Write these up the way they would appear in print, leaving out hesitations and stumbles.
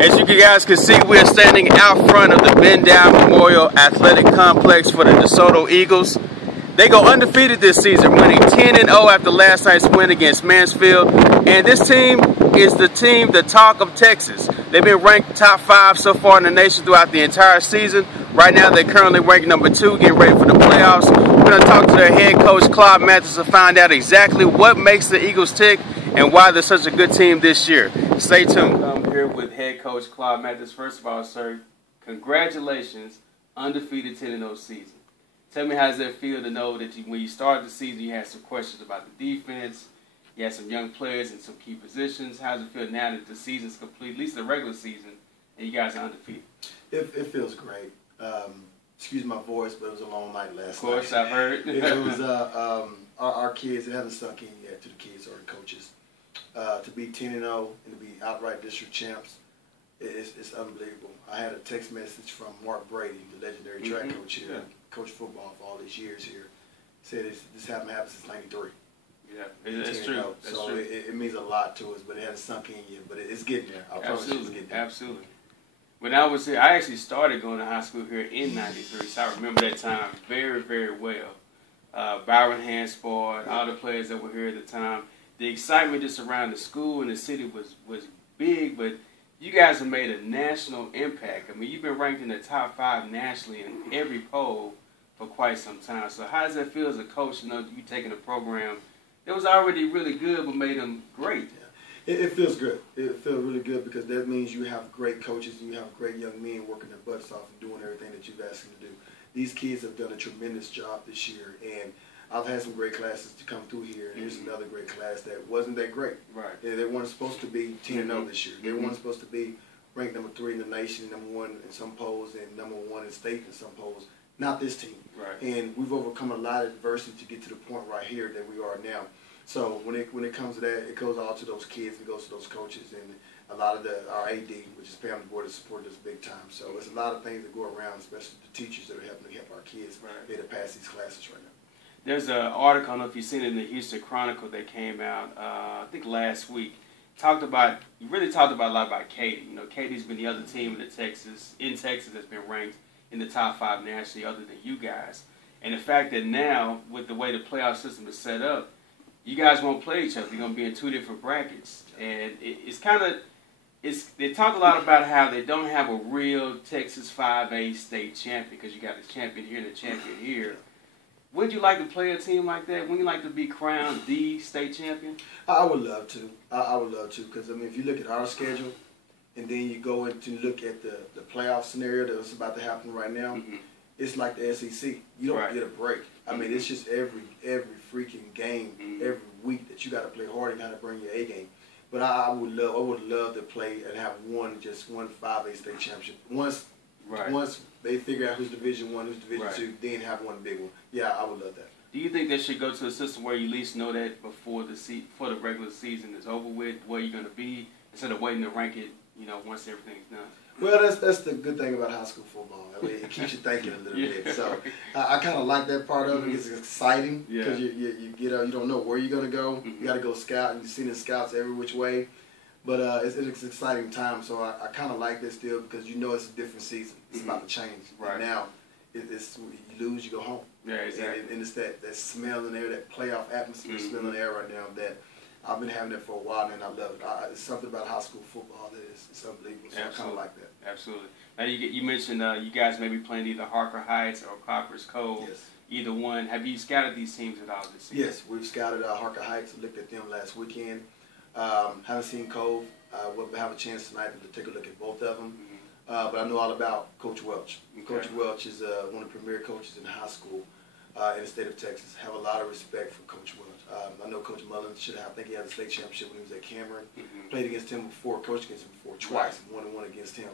As you guys can see, we're standing out front of the Bend Down Memorial Athletic Complex for the Desoto Eagles. They go undefeated this season, winning 10-0 after last night's win against Mansfield. And this team is the talk of Texas. They've been ranked top 5 so far in the nation throughout the entire season. Right now, they're currently ranked number 2, getting ready for the playoffs. We're going to talk to their head coach, Mathis, to find out exactly what makes the Eagles tick and why they're such a good team this year. Stay tuned. I'm here with head coach Mathis. First of all, sir, congratulations, undefeated 10-0 season. Tell me, how does that feel to know that when you started the season, you had some questions about the defense, you had some young players in some key positions. How does it feel now that the season's complete, at least the regular season, and you guys are undefeated? It feels great. Excuse my voice, but it was a long night last night. Of course, I've heard. It was our kids. It hasn't sunk in yet to the kids or the coaches. To be 10-0 and to be outright district champs, it's unbelievable. I had a text message from Mark Brady, the legendary track coach here, coached football for all these years here. Said this haven't happened since '93. Yeah, that's true. So true. It means a lot to us, but it hasn't sunk in yet. But it's getting there. I promise you, it's getting there. Absolutely. When I was here, I actually started going to high school here in '93, so I remember that time very, very well. Byron Hansport, all the players that were here at the time. The excitement just around the school and the city was big, but you guys have made a national impact. I mean, you've been ranked in the top 5 nationally in every poll for quite some time. So how does that feel as a coach, you taking a program that was already really good but made them great? It feels good. It feels really good because that means you have great coaches and you have great young men working their butts off and doing everything that you've asked them to do. These kids have done a tremendous job this year, and I've had some great classes to come through here, and here's another great class that wasn't that great. Right. They weren't supposed to be 10-0 this year. They weren't supposed to be ranked number 3 in the nation, number 1 in some polls, and number 1 in state in some polls. Not this team. Right. And we've overcome a lot of adversity to get to the point right here that we are now. So when it comes to that, it goes all to those kids, it goes to those coaches, and a lot of our AD, which is Pam the board, has supported us big time. So it's a lot of things that go around, especially the teachers that are helping to help our kids be able to pass these classes right now. There's an article, I don't know if you've seen it in the Houston Chronicle that came out, I think last week. You really talked about a lot about Katy. You know, Katy's been the other team in Texas that's been ranked in the top 5 nationally other than you guys. And the fact that now, with the way the playoff system is set up, you guys won't play each other. You're going to be in 2 different brackets. And they talk a lot about how they don't have a real Texas 5A state champion because you got the champion here and the champion here. Would you like to play a team like that? Wouldn't you like to be crowned the state champion? I would love to. I would love to because, I mean, if you look at our schedule and then you go into look at the playoff scenario that's about to happen right now, it's like the SEC. You don't get a break. I mean, it's just every freaking game, every week that you got to play hard and got to bring your A game. But I would love to play and have one 5A state championship. Once they figure out who's Division 1, who's Division 2, then have one big one. Yeah, I would love that. Do you think they should go to a system where you at least know that before the regular season is over with, where you're going to be, instead of waiting to rank it, once everything's done? Well, that's the good thing about high school football. I mean, it keeps you thinking a little bit. So I kind of like that part of it. It's exciting because you don't know where you're going to go. You got to go scout, and you've seen the scouts every which way. But it's an exciting time, so I kind of like this deal because it's a different season. It's about to change. Right. And now, it's you lose, you go home. Yeah, exactly. And it's that smell in there, that playoff atmosphere smell in the air right now that I've been having that for a while, and I love it. It's something about high school football that it's unbelievable, so I kind of like that. Absolutely. Now, you mentioned you guys may be playing either Harker Heights or Copper's Cove. Yes. Either one. Have you scouted these teams at all this season? Yes, we've scouted Harker Heights and looked at them last weekend. Haven't seen Cove. We'll have a chance tonight to take a look at both of them. But I know all about Coach Welch. Okay. Coach Welch is one of the premier coaches in high school in the state of Texas. Have a lot of respect for Coach Welch. I know Coach Mullen I think he had a state championship when he was at Cameron. Played against him before, coached against him before twice, 1-1 against him.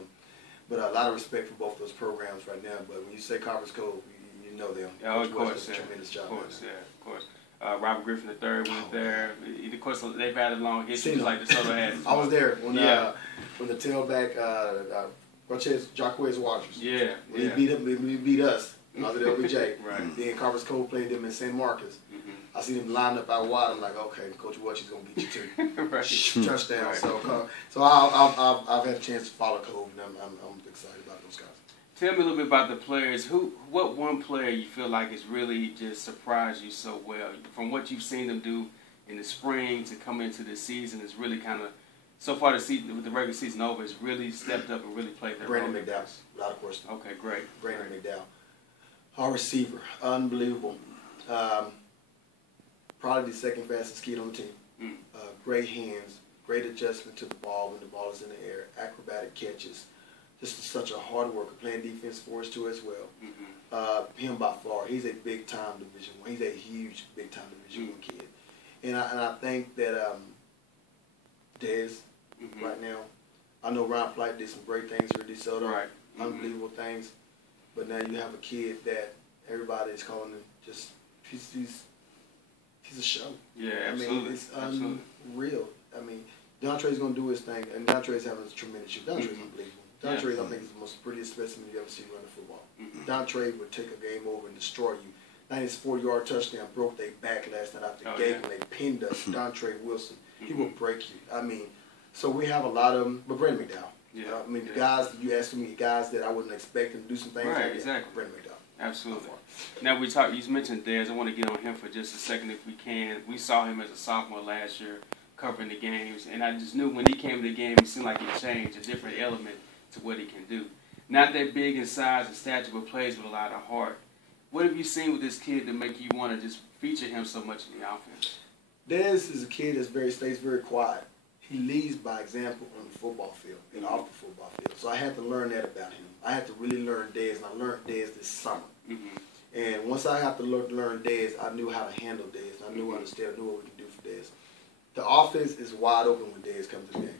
But a lot of respect for both those programs right now. But when you say Copper's Cove, you know them. Oh, Coach of course, does a tremendous job. Of course, of course. Robert Griffin III went there. Of course, they've had a long history, just like DeSoto has. I was there when the tailback, Jacquez Waters. He beat us. I was at LBJ. Then Copper's Cove played them in San Marcos. I see them line up out wide. I'm like, okay, Coach Welch is gonna get you too. Right. Touchdown. Right. So I've had a chance to follow Cove, and I'm excited about those guys. Tell me a little bit about the players. What one player you feel like has really just surprised you so well from what you've seen them do in the spring to come into the season? Is really kind of so far the season with the regular season over, has really stepped up and really played their role. Brandon McDowell, without a question. Okay, great. Brandon McDowell, our receiver, unbelievable. Probably the second fastest kid on the team. Great hands, great adjustment to the ball when the ball is in the air, acrobatic catches. Just such a hard worker, playing defense for us too as well. Him by far, he's a big time Division I. He's a huge big time Division I kid, and I think that Dez right now. I know Ron Flight did some great things here at Desoto, unbelievable things, but now you have a kid that everybody is calling him just he's a show. Yeah, absolutely. I mean, it's unreal. I mean, DeAndre's going to do his thing, and DeAndre's having a tremendous year. DeAndre's unbelievable. DeAndre, I think, is the most prettiest specimen you ever see running football. DeAndre would take a game over and destroy you. Now his 40-yard touchdown broke their back last night out the gate when they pinned us. DeAndre Wilson, he will break you. I mean, so we have a lot of them. But Brandon McDowell. I mean, the guys that you asked me, guys that I wouldn't expect them to do some things. Right, exactly. Brandon McDowell. Absolutely. Now you mentioned Dez. I want to get on him for just a second if we can. We saw him as a sophomore last year covering the games, and I just knew when he came to the game, it seemed like it changed, a different element to what he can do. Not that big in size and stature, but plays with a lot of heart. What have you seen with this kid to make you want to just feature him so much in the offense? Dez is a kid that stays very quiet. He leads by example on the football field and off the football field. So I had to learn that about him. I had to really learn Dez, and I learned Dez this summer. And once I had to learn Dez, I knew how to handle Dez. I knew understand. I knew what we could do for Dez. The offense is wide open when Dez comes to the game.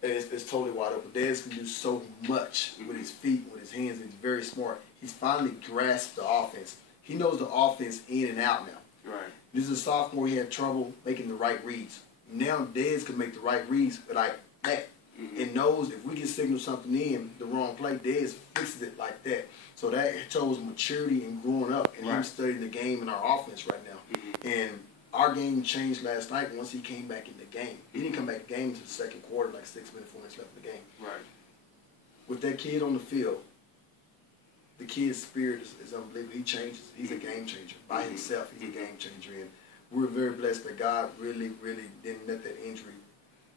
It's totally wide open. Dez can do so much with his feet, with his hands, and he's very smart. He's finally grasped the offense. He knows the offense in and out now. Right. This is a sophomore. He had trouble making the right reads. Now Dez can make the right reads like that. And knows if we can signal something in the wrong play, Dez fixes it like that. So that shows maturity and growing up, and him studying the game and our offense right now. And our game changed last night once he came back in the game. He didn't come back in the game until the second quarter, like 6 minutes, 4 minutes left in the game. Right. With that kid on the field, the kid's spirit is unbelievable. He changes. He's a game changer. By himself, he's a game changer. And we're very blessed that God really, really didn't let that injury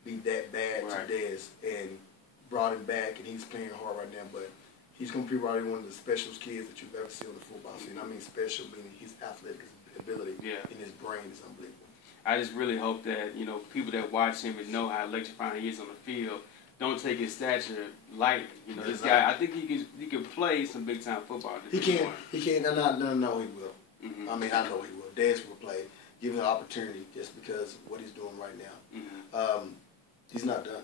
be that bad to Dez and brought him back, and he's playing hard right now. But he's going to be probably one of the specialist kids that you've ever seen on the football field. I mean special, meaning his athletic ability and his brain is unbelievable. I just really hope that, people that watch him and know how electrifying he is on the field don't take his stature lightly. This guy, I think he could play some big time football. He can. No, he will. I mean, I know he will. Dez will play. Give him the opportunity just because of what he's doing right now. He's not done.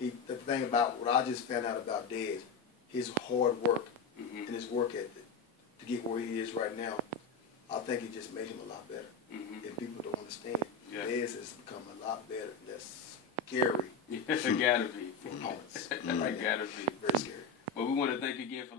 The thing about what I just found out about Dez, his hard work and his work ethic to get where he is right now, I think it just made him a lot better. If people don't understand, Dez has become a lot better. That's scary. It gotta be. For opponents. It gotta be. Very scary. Well, we want to thank you again for